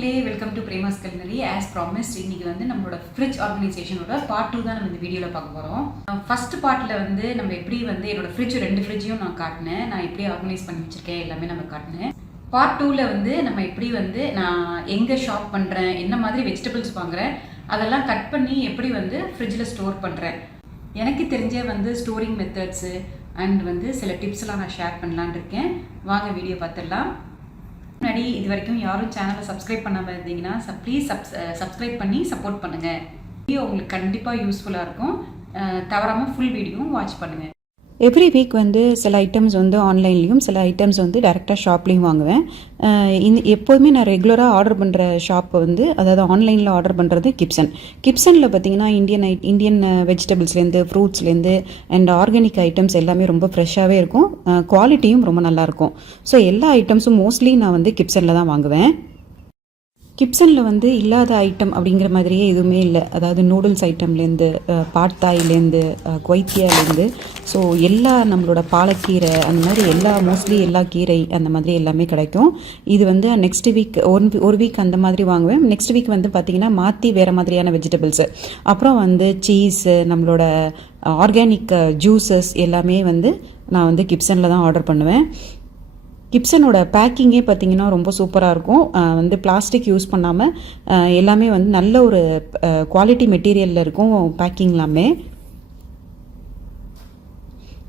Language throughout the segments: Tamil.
மக்களே, welcome to Prema's culinary. As promised இன்னைக்கு வந்து நம்மளோட ஃப்ரிட்ஜ் ஆர்கனைசேஷனோட பார்ட் 2 தான் நம்ம இந்த வீடியோவில் பார்க்க போகிறோம். ஃபர்ஸ்ட் பார்ட்டில் வந்து நம்ம எப்படி வந்து என்னோட ஃப்ரிட்ஜ் 2 ஃப்ரிட்ஜையும் நான் காட்டினேன். நான் எப்படி ஆர்கனைஸ் பண்ணி வச்சிருக்கேன் எல்லாமே நம்ம காட்டினேன். பார்ட் 2ல் வந்து நம்ம எப்படி வந்து நான் எங்கே ஷாப் பண்ணுறேன், என்ன மாதிரி வெஜிடபிள்ஸ் வாங்குறேன், அதெல்லாம் கட் பண்ணி எப்படி வந்து ஃப்ரிட்ஜில் ஸ்டோர் பண்ணுறேன். எனக்கு தெரிஞ்ச வந்து ஸ்டோரிங் மெத்தட்ஸு அண்ட் வந்து சில டிப்ஸ்லாம் நான் ஷேர் பண்ணலான்னு இருக்கேன். வாங்க வீடியோ பார்த்துடலாம். முன்னாடி இது வரைக்கும் யாரும் சேனலை சப்ஸ்கிரைப் பண்ணாமல் இருந்தீங்கன்னா ப்ளீஸ் சப்ஸ்கிரைப் பண்ணி சப்போர்ட் பண்ணுங்கள். வீடியோ உங்களுக்கு கண்டிப்பாக யூஸ்ஃபுல்லாக இருக்கும். தவறாமல் ஃபுல் வீடியோவும் வாட்ச் பண்ணுங்கள். எவ்ரி வீக் வந்து சில ஐட்டம்ஸ் வந்து ஆன்லைன்லேயும் சில ஐட்டம்ஸ் வந்து டேரெக்டாக ஷாப்லேயும் வாங்குவேன். எப்போதுமே நான் ரெகுலராக ஆர்டர் பண்ணுற ஷாப் வந்து, அதாவது ஆன்லைனில் ஆர்டர் பண்ணுறது கிப்சனில் பார்த்தீங்கன்னா இந்தியன் வெஜிடபிள்ஸ்லேருந்து ஃப்ரூட்ஸ்லேருந்து அண்ட் ஆர்கானிக் ஐட்டம்ஸ் எல்லாமே ரொம்ப ஃப்ரெஷ்ஷாகவே இருக்கும். குவாலிட்டியும் ரொம்ப நல்லாயிருக்கும். ஸோ எல்லா ஐட்டம்ஸும் மோஸ்ட்லி நான் வந்து கிப்சனில் தான் வாங்குவேன். கிப்சனில் வந்து இல்லாத ஐட்டம் அப்படிங்கிற மாதிரியே எதுவுமே இல்லை. அதாவது நூடுல்ஸ் ஐட்டம்லேருந்து பாட்தாயிலேருந்து கொய்த்தியாலேருந்து ஸோ எல்லா நம்மளோட பாலக்கீரை அந்த மாதிரி மோஸ்ட்லி எல்லா கீரை அந்த மாதிரி எல்லாமே கிடைக்கும். இது வந்து நெக்ஸ்ட் வீக் ஒரு வீக் அந்த மாதிரி வாங்குவேன். நெக்ஸ்ட் வீக் வந்து பார்த்திங்கன்னா மாற்றி வேறு மாதிரியான வெஜிடபிள்ஸு, அப்புறம் வந்து சீஸு, நம்மளோட ஆர்கானிக் ஜூஸஸ் எல்லாமே வந்து நான் வந்து கிப்சனில் தான் ஆர்டர் பண்ணுவேன். கிப்சனோட பேக்கிங்கே பார்த்திங்கன்னா ரொம்ப சூப்பராக இருக்கும். வந்து பிளாஸ்டிக் யூஸ் பண்ணாமல் எல்லாமே வந்து நல்ல ஒரு குவாலிட்டி மெட்டீரியலில் இருக்கும் பேக்கிங் எல்லாமே.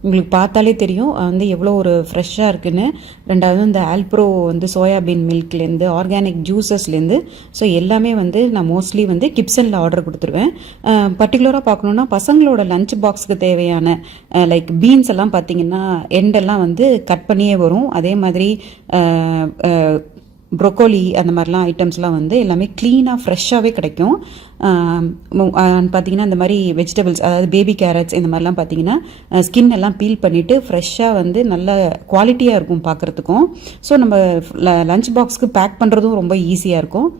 உங்களுக்கு பார்த்தாலே தெரியும் வந்து எவ்வளோ ஒரு ஃப்ரெஷ்ஷாக இருக்குன்னு. ரெண்டாவது இந்த ஆல்ப்ரோ வந்து சோயாபீன் மில்க்லேருந்து ஆர்கானிக் ஜூஸஸ்லேருந்து ஸோ எல்லாமே வந்து நான் மோஸ்ட்லி வந்து கிப்சனில் ஆர்டர் கொடுத்துருவேன். பர்டிகுலராக பார்க்கணுன்னா பசங்களோட லஞ்ச் பாக்ஸுக்கு தேவையான லைக் பீன்ஸ் எல்லாம் பார்த்திங்கன்னா எண்டெல்லாம் வந்து கட் பண்ணியே வரும். அதே மாதிரி ப்ரொக்கோலி அந்த மாதிரிலாம் ஐட்டம்ஸ்லாம் வந்து எல்லாமே க்ளீனாக ஃப்ரெஷ்ஷாகவே கிடைக்கும். பார்த்திங்கன்னா இந்த மாதிரி வெஜிடபிள்ஸ், அதாவது பேபி கேரட்ஸ் இந்த மாதிரிலாம் பார்த்திங்கன்னா ஸ்கின் எல்லாம் பீல் பண்ணிவிட்டு ஃப்ரெஷ்ஷாக வந்து நல்ல குவாலிட்டியாக இருக்கும் பார்க்குறதுக்கும். ஸோ நம்ம லஞ்ச் பாக்ஸ்க்கு பேக் பண்ணுறதும் ரொம்ப ஈஸியாக இருக்கும்.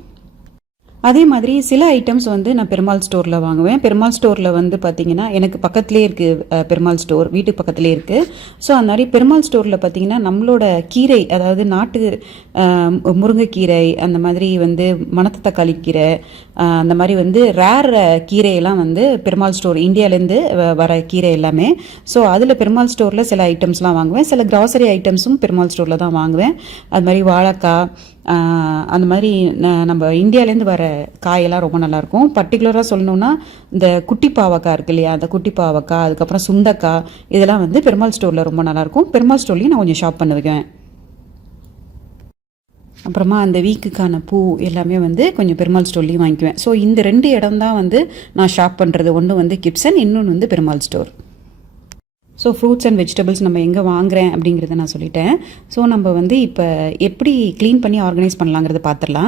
அதே மாதிரி சில ஐட்டம்ஸ் வந்து நான் பெருமாள் ஸ்டோரில் வாங்குவேன். பெருமாள் ஸ்டோரில் வந்து பார்த்திங்கன்னா எனக்கு பக்கத்துலேயே இருக்குது பெருமாள் ஸ்டோர், வீட்டுக்கு பக்கத்துலேயே இருக்குது. ஸோ அந்த மாதிரி பெருமாள் ஸ்டோரில் பார்த்திங்கன்னா நம்மளோட கீரை, அதாவது நாட்டு முருங்கைக்கீரை, அந்த மாதிரி வந்து மணத்து தக்காளி கீரை, அந்த மாதிரி வந்து ரேர் கீரையெல்லாம் வந்து பெருமாள் ஸ்டோர், இந்தியாவிலேருந்து வர கீரை எல்லாமே. ஸோ அதில் பெருமாள் ஸ்டோரில் சில ஐட்டம்ஸ்லாம் வாங்குவேன். சில கிராசரி ஐட்டம்ஸும் பெருமாள் ஸ்டோரில் தான் வாங்குவேன். அது மாதிரி வாழைக்காய், அந்த மாதிரி நம்ம இந்தியாவிலேருந்து வர காயெல்லாம் ரொம்ப நல்லாயிருக்கும். பர்டிகுலராக சொல்லணுன்னா இந்த குட்டி பாவக்காய் இருக்கு இல்லையா, அந்த குட்டி பாவக்காய், அதுக்கப்புறம் சுண்டக்காய், இதெல்லாம் வந்து பெருமாள் ஸ்டோரில் ரொம்ப நல்லாயிருக்கும். பெருமாள் ஸ்டோர்லேயும் நான் கொஞ்சம் ஷாப் பண்ணுவேன். அப்புறமா அந்த வீக்குக்கான பூ எல்லாமே வந்து கொஞ்சம் பெருமாள் ஸ்டோர்லேயும் வாங்கிக்குவேன். ஸோ இந்த 2 இடம் தான் வந்து நான் ஷாப் பண்ணுறது. ஒன்று வந்து கிப்சன், இன்னொன்று வந்து Perumal store. So fruits and vegetables நம்ம எங்கே வாங்குறேன் அப்படிங்கிறத நான் சொல்லிட்டேன். ஸோ நம்ம வந்து இப்போ எப்படி க்ளீன் பண்ணி ஆர்கனைஸ் பண்ணலாங்கிறத பார்த்துடலாம்.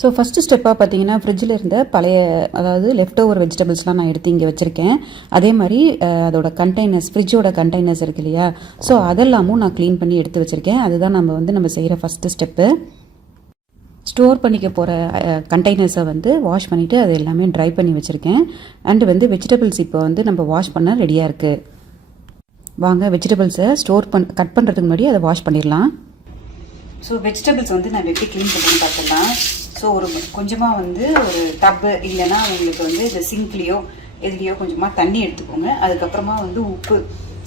ஸோ ஃபஸ்ட்டு ஸ்டெப்பாக பார்த்தீங்கன்னா ஃப்ரிட்ஜில் இருந்த பழைய, அதாவது லெஃப்ட் ஓவர் வெஜிடபிள்ஸ்லாம் நான் எடுத்து இங்கே வச்சுருக்கேன். அதே மாதிரி அதோட கண்டெய்னர்ஸ், ஃப்ரிட்ஜோட கண்டெய்னர்ஸ் இருக்கு இல்லையா, ஸோ அதெல்லாமும் நான் க்ளீன் பண்ணி எடுத்து வச்சுருக்கேன். அதுதான் நம்ம செய்கிற ஃபஸ்ட்டு ஸ்டெப்பு. ஸ்டோர் பண்ணிக்க போகிற கண்டெய்னர்ஸை வந்து வாஷ் பண்ணிவிட்டு அது எல்லாமே ட்ரை பண்ணி வச்சுருக்கேன். அண்டு வந்து வெஜிடபிள்ஸ் இப்போ வந்து நம்ம வாஷ் பண்ண ரெடியாக இருக்குது. வாங்க வெஜிடபிள்ஸை கட் பண்ணுறதுக்கு முன்னாடி அதை வாஷ் பண்ணிடலாம். ஸோ வெஜிடபிள்ஸ் வந்து நான் எப்படி க்ளீன் பண்ணுறேன்னு பார்த்துடலாம். ஸோ கொஞ்சமாக வந்து ஒரு டப்பு இல்லைன்னா உங்களுக்கு வந்து இந்த சிங்க்லேயோ எதுலேயோ கொஞ்சமாக தண்ணி எடுத்துக்கோங்க. அதுக்கப்புறமா வந்து உப்பு,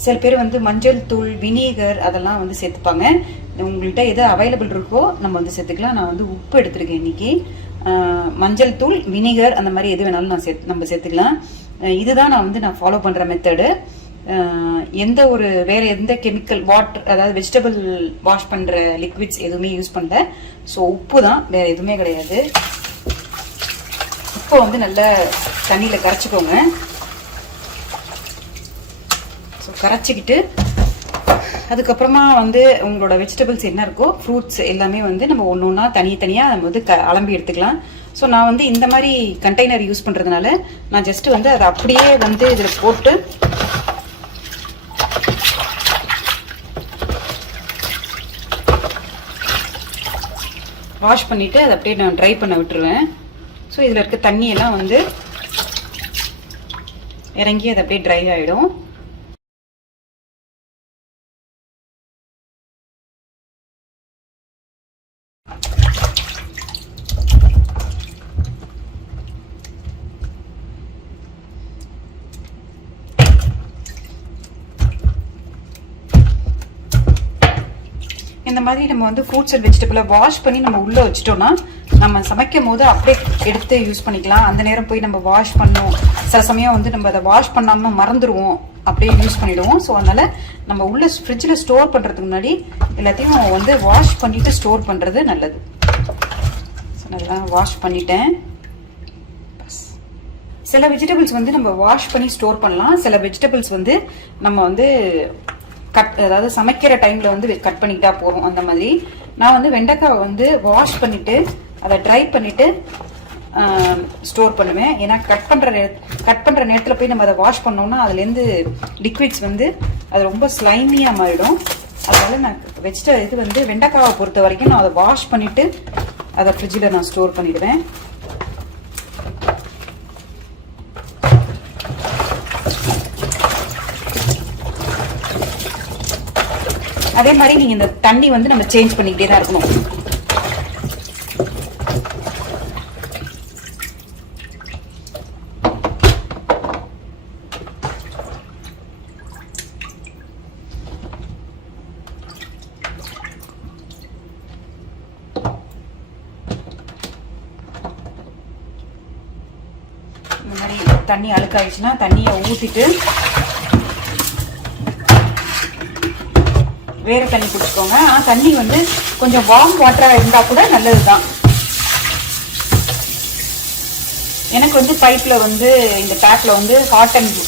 சில பேர் வந்து மஞ்சள் தூள், வினீகர் அதெல்லாம் வந்து சேர்த்துப்பாங்க. உங்கள்கிட்ட எது அவைலபிள் இருக்கோ நம்ம வந்து சேர்த்துக்கலாம். நான் வந்து உப்பு எடுத்துருக்கேன் இன்றைக்கி. மஞ்சள் தூள், வினீகர் அந்த மாதிரி எது வேணாலும் நம்ம சேர்த்துக்கலாம். இதுதான் நான் ஃபாலோ பண்ணுற மெத்தடு. வேற எந்த கெமிக்கல் வாட்டர், அதாவது வெஜிடபிள் வாஷ் பண்ற லிக்விட்ஸ் எதுவுமே யூஸ் பண்ணல. ஸோ உப்பு தான், வேற எதுவுமே கிடையாது. உப்பை வந்து நல்லா தண்ணியில கரைச்சிக்கோங்க. ஸோ கரைச்சிக்கிட்டு அதுக்கப்புறமா வந்து உங்களோட வெஜிடபிள்ஸ் என்ன இருக்கோ, ஃப்ரூட்ஸ் எல்லாமே வந்து நம்ம ஒன்று ஒன்றா தனித்தனியாக நம்ம வந்து அலம்பி எடுத்துக்கலாம். ஸோ நான் வந்து இந்த மாதிரி கண்டெய்னர் யூஸ் பண்ணுறதுனால நான் ஜஸ்ட் வந்து அதை அப்படியே வந்து இதில் போட்டு வாஷ் பண்ணிவிட்டு அதை அப்படியே நான் ட்ரை பண்ண விட்டுருவேன். ஸோ இதில் இருக்க தண்ணியெல்லாம் வந்து இறங்கி அது அப்படியே ட்ரை ஆகிடும். இந்த மாதிரி நம்ம வந்து ஃப்ரூட்ஸ் அண்ட் வெஜிடபிளை வாஷ் பண்ணி நம்ம உள்ளே வச்சிட்டோம்னா நம்ம சமைக்கும் போது அப்படியே எடுத்து யூஸ் பண்ணிக்கலாம். அந்த நேரம் போய் நம்ம வாஷ் பண்ணோம், சில சமயம் வந்து நம்ம அதை வாஷ் பண்ணாமல் மறந்துடுவோம், அப்படியே யூஸ் பண்ணிவிடுவோம். ஸோ அதனால் நம்ம உள்ள ஃப்ரிட்ஜில் ஸ்டோர் பண்ணுறதுக்கு முன்னாடி எல்லாத்தையும் வந்து வாஷ் பண்ணிவிட்டு ஸ்டோர் பண்ணுறது நல்லது. ஸோ நல்லா வாஷ் பண்ணிட்டேன். சில வெஜிடபிள்ஸ் வந்து நம்ம வாஷ் பண்ணி ஸ்டோர் பண்ணலாம், சில வெஜிடபிள்ஸ் வந்து நம்ம வந்து அதாவது சமைக்கிற டைமில் வந்து கட் பண்ணிக்கிட்டா போகும். அந்த மாதிரி நான் வந்து வெண்டைக்காவை வந்து வாஷ் பண்ணிவிட்டு அதை ட்ரை பண்ணிவிட்டு ஸ்டோர் பண்ணுவேன். ஏன்னா கட் பண்ணுற நேரத்தில் போய் நம்ம அதை வாஷ் பண்ணோம்னா அதுலேருந்து லிக்விட்ஸ் வந்து அது ரொம்ப ஸ்லைமியாக மாறிடும். அதனால் நான் இது வந்து வெண்டைக்காவை பொறுத்த வரைக்கும் நான் அதை வாஷ் பண்ணிவிட்டு அதை ஃப்ரிட்ஜில் நான் ஸ்டோர் பண்ணிடுவேன். அதே மாதிரி நீங்கள் இந்த தண்ணி வந்து நம்ம சேஞ்ச் பண்ணிக்கிட்டே தான் இருக்கணும். இந்த மாதிரி தண்ணி அழுக்காயிடுச்சுன்னா தண்ணியை ஊற்றிட்டு வேறு தண்ணி குடிச்சுக்கோங்க. ஆனால் தண்ணி வந்து கொஞ்சம் வார்ம் வாட்டராக இருந்தால் கூட நல்லது தான். எனக்கு வந்து பைப்பில் வந்து இந்த டேப்பில் வந்து ஹாட் அண்ட்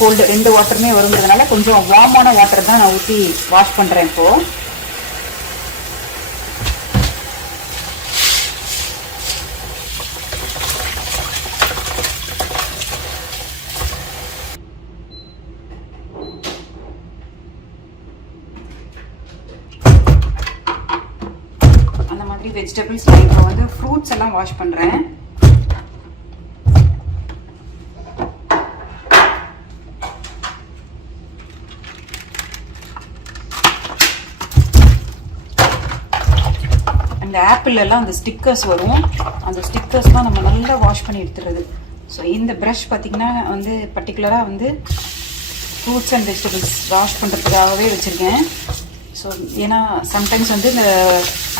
கோல்டு 2 வாட்டருமே வருங்கிறதுனால கொஞ்சம் வார்மான வாட்டர் தான் நான் ஊற்றி வாஷ் பண்ணுறேன் இப்போது. வெஜிடபிள்ஸ் நான் இப்போ வந்து ஃப்ரூட்ஸ் எல்லாம் வாஷ் பண்ணுறேன். அந்த ஆப்பிள் எல்லாம் அந்த ஸ்டிக்கர்ஸ் வரும், அந்த ஸ்டிக்கர்ஸ்லாம் நம்ம நல்லா வாஷ் பண்ணி எடுத்துடுறது. ஸோ இந்த ப்ரஷ் பார்த்திங்கன்னா வந்து பர்டிகுலராக வந்து ஃப்ரூட்ஸ் அண்ட் வெஜிடபிள்ஸ் வாஷ் பண்ணுறதுக்காகவே வச்சுருக்கேன். ஸோ ஏன்னா சம்டைம்ஸ் வந்து இந்த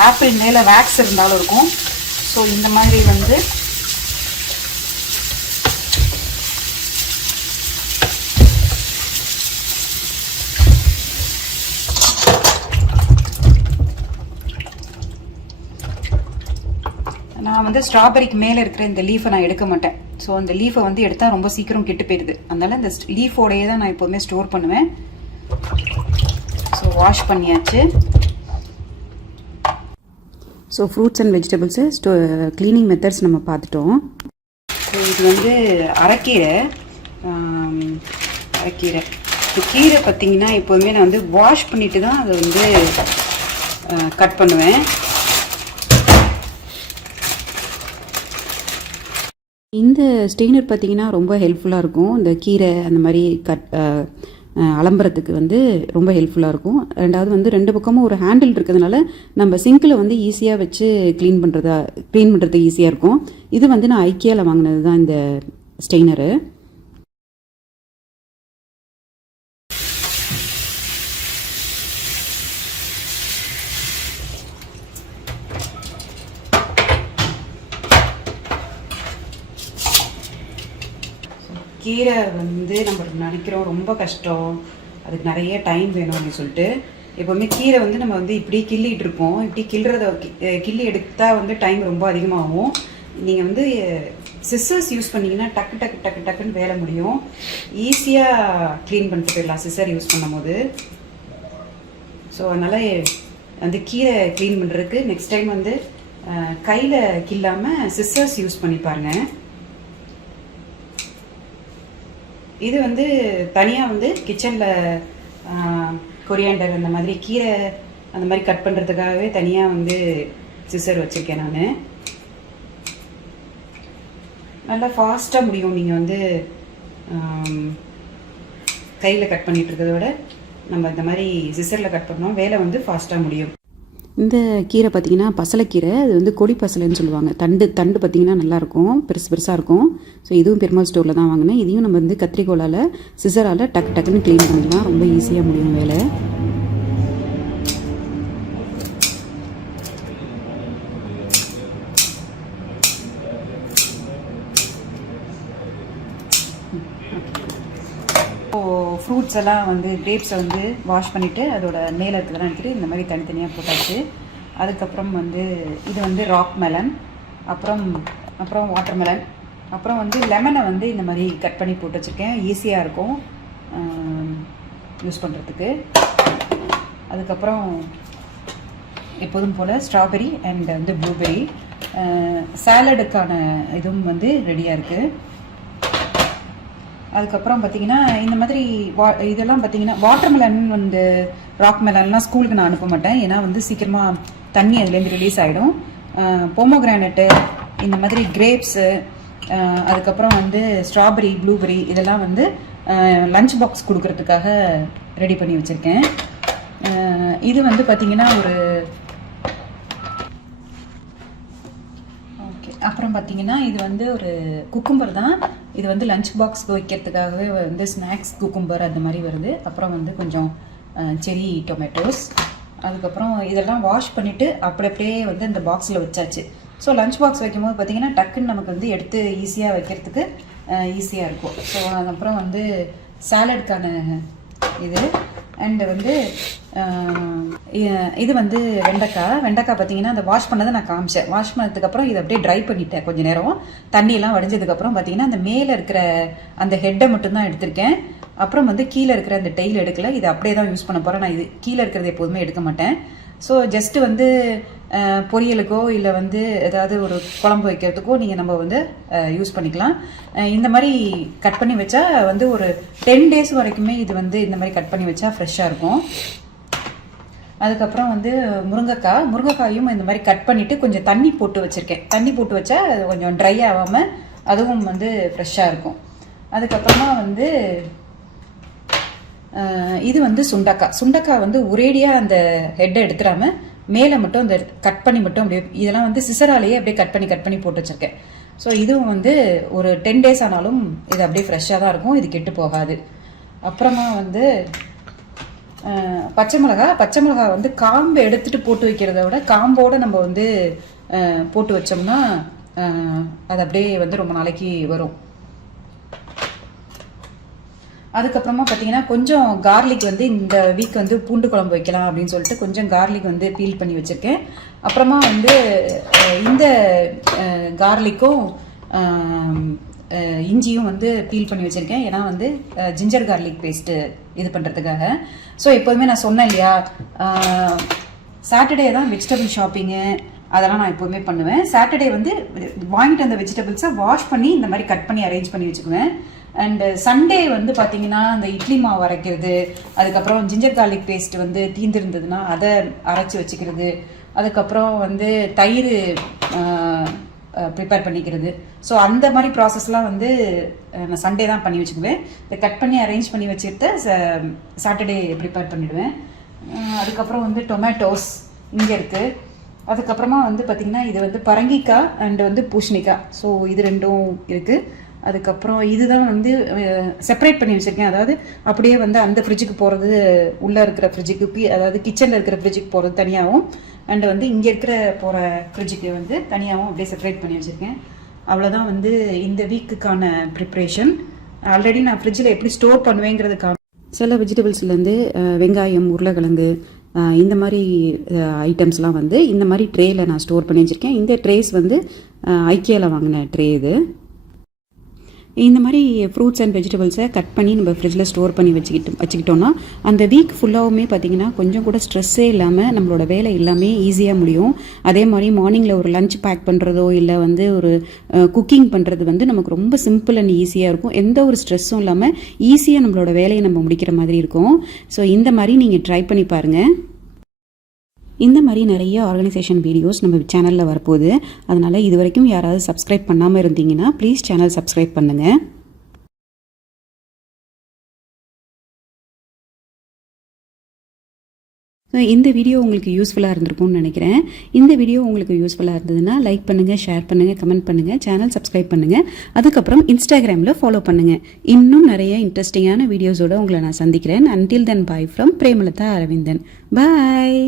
ஆப்பிள் மேலே வேக்ஸ் இருந்தாலும் இருக்கும். ஸோ இந்த மாதிரி வந்து நான் வந்து ஸ்ட்ராபெரிக்கு மேலே இருக்கிற இந்த லீஃபை நான் எடுக்க மாட்டேன். ஸோ அந்த லீஃபை வந்து எடுத்தால் ரொம்ப சீக்கிரம் கெட்டு போயிடுது. அதனால இந்த லீஃபோடையே தான் நான் எப்போவுமே ஸ்டோர் பண்ணுவேன். ஸோ வாஷ் பண்ணியாச்சு. So fruits and vegetables cleaning methods நம்ம பார்த்துட்டோம். ஸோ இது வந்து அரைக்கீரை. இப்போ கீரை பார்த்திங்கன்னா எப்போதுமே நான் வந்து வாஷ் பண்ணிவிட்டு தான் அதை வந்து கட் பண்ணுவேன். இந்த ஸ்டெய்னர் பார்த்திங்கன்னா ரொம்ப ஹெல்ப்ஃபுல்லாக இருக்கும். இந்த கீரை அந்த மாதிரி அலம்புறதுக்கு வந்து ரொம்ப ஹெல்ப்ஃபுல்லாக இருக்கும். ரெண்டாவது வந்து 2 பக்கமும் ஒரு ஹேண்டில் இருக்கிறதுனால நம்ம சிங்கில் வந்து ஈஸியாக வச்சு க்ளீன் பண்ணுறது ஈஸியாக இருக்கும். இது வந்து நான் ஐக்கியாவில் வாங்கினது தான் இந்த ஸ்டெய்னரு. கீரை வந்து நம்ம நினைக்கிறோம் ரொம்ப கஷ்டம், அதுக்கு நிறைய டைம் வேணும் அப்படின்னு சொல்லிட்டு எப்போவுமே கீரை வந்து நம்ம வந்து இப்படி கிள்ளிகிட்டு இருப்போம். இப்படி கிள்ளி எடுத்தால் வந்து டைம் ரொம்ப அதிகமாகும். நீங்கள் வந்து சிஸ்ஸர்ஸ் யூஸ் பண்ணிங்கன்னா டக்குன்னு வேலை முடியும். ஈஸியாக க்ளீன் பண்ணிட்டு போயிடலாம் சிஸ்ஸர் யூஸ் பண்ணும் போது. ஸோ அதனால் அந்த கீரை க்ளீன் பண்ணுறதுக்கு நெக்ஸ்ட் டைம் வந்து கையில் கில்லாமல் சிஸ்ஸர்ஸ் யூஸ் பண்ணி பாருங்கள். இது வந்து தனியாக வந்து கிச்சனில் கொரியாண்டர் அந்த மாதிரி கீரை அந்த மாதிரி கட் பண்ணுறதுக்காகவே தனியாக வந்து சிசர் வச்சுருக்கேன் நான். நல்லா ஃபாஸ்ட்டாக முடியும். நீங்கள் வந்து கையில் கட் பண்ணிகிட்டு இருக்கிறத விட நம்ம இந்த மாதிரி சிசரில் கட் பண்ணோம் வேலை வந்து ஃபாஸ்ட்டாக முடியும். இந்த கீரை பார்த்திங்கன்னா பசலைக்கீரை, அது வந்து கொடி பசலைன்னு சொல்லுவாங்க. தண்டு பார்த்திங்கன்னா நல்லாயிருக்கும், பெருசாக இருக்கும். ஸோ இதுவும் பெருமாள் ஸ்டோரில் தான் வாங்கினேன். இதையும் நம்ம வந்து கத்திரிக்கோலால் சிசரால் டக்குன்னு க்ளீன் பண்ணிடலாம், ரொம்ப ஈஸியாக முடியும் வேலை. ஃப்ரூட்ஸ் எல்லாம் வந்து கிரேப்ஸை வந்து வாஷ் பண்ணிவிட்டு அதோட மேலே இருக்கிறதெல்லாம் எடுத்துகிட்டு இந்த மாதிரி தனித்தனியாக போட்டாச்சு. அதுக்கப்புறம் வந்து இது வந்து ராக் மெலன், அப்புறம் வாட்டர் மெலன், அப்புறம் வந்து லெமனை வந்து இந்த மாதிரி கட் பண்ணி போட்டு வச்சுருக்கேன். ஈஸியாக இருக்கும் யூஸ் பண்ணுறதுக்கு. அதுக்கப்புறம் எப்போதும் போல் ஸ்ட்ராபெரி அண்ட் வந்து ப்ளூபெரி. சாலடுக்கான இதுவும் வந்து ரெடியாக இருக்குது. அதுக்கப்புறம் பார்த்திங்கன்னா இந்த மாதிரி இதெல்லாம் பார்த்திங்கன்னா வாட்டர் மெலன் வந்து ராக் மெலன்லாம் ஸ்கூலுக்கு நான் அனுப்ப மாட்டேன், ஏன்னா வந்து சீக்கிரமாக தண்ணி அதுலேருந்து ரிலீஸ் ஆகிடும். போமோகிரானட்டு, இந்த மாதிரி கிரேப்ஸு, அதுக்கப்புறம் வந்து ஸ்ட்ராபெரி, ப்ளூபெரி இதெல்லாம் வந்து லஞ்ச் பாக்ஸ் கொடுக்கறதுக்காக ரெடி பண்ணி வச்சுருக்கேன். இது வந்து பார்த்திங்கன்னா ஒரு அப்புறம் பார்த்திங்கன்னா இது வந்து ஒரு குக்கும்பர் தான். இது வந்து லஞ்ச் பாக்ஸ் வைக்கிறதுக்காகவே வந்து ஸ்நாக்ஸ் குக்கும்பர் அந்த மாதிரி வருது. அப்புறம் வந்து கொஞ்சம் செரி டொமேட்டோஸ். அதுக்கப்புறம் இதெல்லாம் வாஷ் பண்ணிவிட்டு அப்படியே வந்து இந்த பாக்ஸில் வச்சாச்சு. ஸோ லஞ்ச் பாக்ஸ் வைக்கும்போது பார்த்திங்கன்னா டக்குன்னு நமக்கு வந்து எடுத்து ஈஸியாக வைக்கிறதுக்கு ஈஸியாக இருக்கும். ஸோ அதுக்கப்புறம் வந்து சாலடுக்கான இது அண்டு வந்து இது வந்து வெண்டைக்காய் பார்த்திங்கன்னா அந்த வாஷ் பண்ணதை நான் காமிச்சேன். வாஷ் பண்ணதுக்கப்புறம் இதை அப்படியே ட்ரை பண்ணிட்டேன் கொஞ்சம் நேரம். தண்ணியெல்லாம் வடிஞ்சதுக்கப்புறம் பார்த்திங்கன்னா அந்த மேலே இருக்கிற அந்த ஹெட்டை மட்டும்தான் எடுத்திருக்கேன். அப்புறம் வந்து கீழே இருக்கிற அந்த டெய்ல் எடுக்கல. இது அப்படியே தான் யூஸ் பண்ண போகிறேன். நான் இது கீழே இருக்கிறது எப்போதுமே எடுக்க மாட்டேன். ஸோ ஜஸ்ட்டு வந்து பொரியலுக்கோ இல்லை வந்து ஏதாவது ஒரு குழம்பு வைக்கிறதுக்கோ நம்ம வந்து யூஸ் பண்ணிக்கலாம். இந்த மாதிரி கட் பண்ணி வச்சா வந்து ஒரு 10 days வரைக்குமே இது வந்து இந்த மாதிரி கட் பண்ணி வச்சா ஃப்ரெஷ்ஷாக இருக்கும். அதுக்கப்புறம் வந்து முருங்கைக்காயும் இந்த மாதிரி கட் பண்ணிவிட்டு கொஞ்சம் தண்ணி போட்டு வச்சுருக்கேன். தண்ணி போட்டு வச்சா அது கொஞ்சம் ட்ரை ஆகாமல் அதுவும் வந்து ஃப்ரெஷ்ஷாக இருக்கும். அதுக்கப்புறமா வந்து இது வந்து சுண்டக்காய் வந்து ஒரேடியாக அந்த ஹெட்டை எடுத்துடாமல் மேலே மட்டும் அந்த கட் பண்ணி மட்டும் அப்படியே இதெல்லாம் வந்து சிசராலேயே அப்படியே கட் பண்ணி போட்டு வச்சுருக்கேன். ஸோ இதுவும் வந்து ஒரு 10 days ஆனாலும் இது அப்படியே ஃப்ரெஷ்ஷாக தான் இருக்கும், இது கெட்டு போகாது. அப்புறமா வந்து பச்சை மிளகா வந்து காம்பு எடுத்துகிட்டு போட்டு வைக்கிறத விட காம்போடு நம்ம வந்து போட்டு வச்சோம்னா அது அப்படியே வந்து ரொம்ப நாளைக்கு வரும். அதுக்கப்புறமா பார்த்தீங்கன்னா கொஞ்சம் கார்லிக் வந்து இந்த வீக் வந்து பூண்டு குழம்பு வைக்கலாம் அப்படின்னு சொல்லிட்டு கொஞ்சம் கார்லிக் வந்து பீல் பண்ணி வச்சுருக்கேன். அப்புறமா வந்து இந்த கார்லிக்கும் இஞ்சியும் வந்து பீல் பண்ணி வச்சுருக்கேன். ஏன்னா வந்து ஜிஞ்சர் கார்லிக் பேஸ்ட்டு இது பண்ணுறதுக்காக. ஸோ எப்போதுமே நான் சொன்னேன் இல்லையா, சாட்டர்டே தான் வெஜிடபிள் ஷாப்பிங்கு அதெல்லாம் நான் எப்போதுமே பண்ணுவேன். சாட்டர்டே வந்து வாங்கிட்டு வந்த வெஜிடபிள்ஸை வாஷ் பண்ணி இந்த மாதிரி கட் பண்ணி அரேஞ்ச் பண்ணி வச்சுக்குவேன். அண்டு சண்டே வந்து பார்த்தீங்கன்னா அந்த இட்லி மாவு அரைக்கிறது, அதுக்கப்புறம் ஜிஞ்சர் கார்லிக் பேஸ்ட் வந்து தீர்ந்துருந்ததுன்னா அதை அரைச்சி வச்சுக்கிறது, அதுக்கப்புறம் வந்து தயிர் ப்ரிப்பேர் பண்ணிக்கிறது. ஸோ அந்த மாதிரி ப்ராசஸ்லாம் வந்து நான் சண்டே தான் பண்ணி வச்சுக்குவேன். இதை கட் பண்ணி அரேஞ்ச் பண்ணி வச்சுட்டு சாட்டர்டே ப்ரிப்பேர் பண்ணிவிடுவேன். அதுக்கப்புறம் வந்து டொமேட்டோஸ் இங்கே இருக்குது. அதுக்கப்புறமா வந்து பார்த்திங்கன்னா இது வந்து பரங்கிக்காய் அண்டு வந்து பூசணிக்காய். ஸோ இது ரெண்டும் இருக்குது. அதுக்கப்புறம் இதுதான் வந்து செப்பரேட் பண்ணி வச்சுருக்கேன். அதாவது அப்படியே வந்து அந்த ஃப்ரிட்ஜுக்கு போகிறது உள்ளே இருக்கிற ஃப்ரிட்ஜுக்கு, அதாவது கிச்சனில் இருக்கிற ஃப்ரிட்ஜுக்கு போகிறது தனியாகவும் அண்டு வந்து இங்கே இருக்கிற போகிற ஃப்ரிட்ஜுக்கு வந்து தனியாகவும் அப்படியே செப்பரேட் பண்ணி வச்சுருக்கேன். அவ்வளோதான் வந்து இந்த வீக்குக்கான ப்ரிப்ரேஷன். ஆல்ரெடி நான் ஃப்ரிட்ஜில் எப்படி ஸ்டோர் பண்ணுவேங்கிறதுக்கான சில வெஜிடபிள்ஸ்லேருந்து வெங்காயம், உருளைக்கிழங்கு இந்த மாதிரி ஐட்டம்ஸ்லாம் வந்து இந்த மாதிரி ட்ரேயில் நான் ஸ்டோர் பண்ணி வச்சுருக்கேன். இந்த ட்ரேஸ் வந்து ஐக்கியாவில் வாங்கின ட்ரே இது. இந்த மாதிரி ஃப்ரூட்ஸ் அண்ட் வெஜிடபிள்ஸை கட் பண்ணி நம்ம ஃப்ரிட்ஜில் ஸ்டோர் பண்ணி வச்சுக்கிட்டோன்னா அந்த வீக் ஃபுல்லாகவுமே பார்த்திங்கன்னா கொஞ்சம் கூட ஸ்ட்ரெஸ்ஸே இல்லாமல் நம்மளோட வேலை எல்லாமே ஈஸியாக முடியும். அதே மாதிரி மார்னிங்கில் ஒரு லஞ்ச் பேக் பண்ணுறதோ இல்லை வந்து ஒரு குக்கிங் பண்ணுறது வந்து நமக்கு ரொம்ப சிம்பிள் அண்ட் ஈஸியாக இருக்கும். எந்த ஒரு ஸ்ட்ரெஸ்ஸும் இல்லாமல் ஈஸியாக நம்மளோட வேலையை நம்ம முடிக்கிற மாதிரி இருக்கும். ஸோ இந்த மாதிரி நீங்கள் ட்ரை பண்ணி பாருங்கள். இந்த மாதிரி நிறைய ஆர்கனைசேஷன் வீடியோஸ் நம்ம சேனலில் வரப்போகுது. அதனால் இது வரைக்கும் யாராவது சப்ஸ்கிரைப் பண்ணாமல் இருந்தீங்கன்னா ப்ளீஸ் சேனல் சப்ஸ்கிரைப் பண்ணுங்கள். ஸோ இந்த வீடியோ உங்களுக்கு யூஸ்ஃபுல்லாக இருந்திருக்கும்னு நினைக்கிறேன். இந்த வீடியோ உங்களுக்கு யூஸ்ஃபுல்லாக இருந்ததுன்னா லைக் பண்ணுங்கள், ஷேர் பண்ணுங்கள், கமெண்ட் பண்ணுங்கள், சேனல் சப்ஸ்கிரைப் பண்ணுங்கள். அதுக்கப்புறம் இன்ஸ்டாகிராமில் ஃபாலோ பண்ணுங்கள். இன்னும் நிறைய இன்ட்ரெஸ்டிங்கான வீடியோஸோடு உங்களை நான் சந்திக்கிறேன். Until then bye from Premalatha Aravindan. Bye.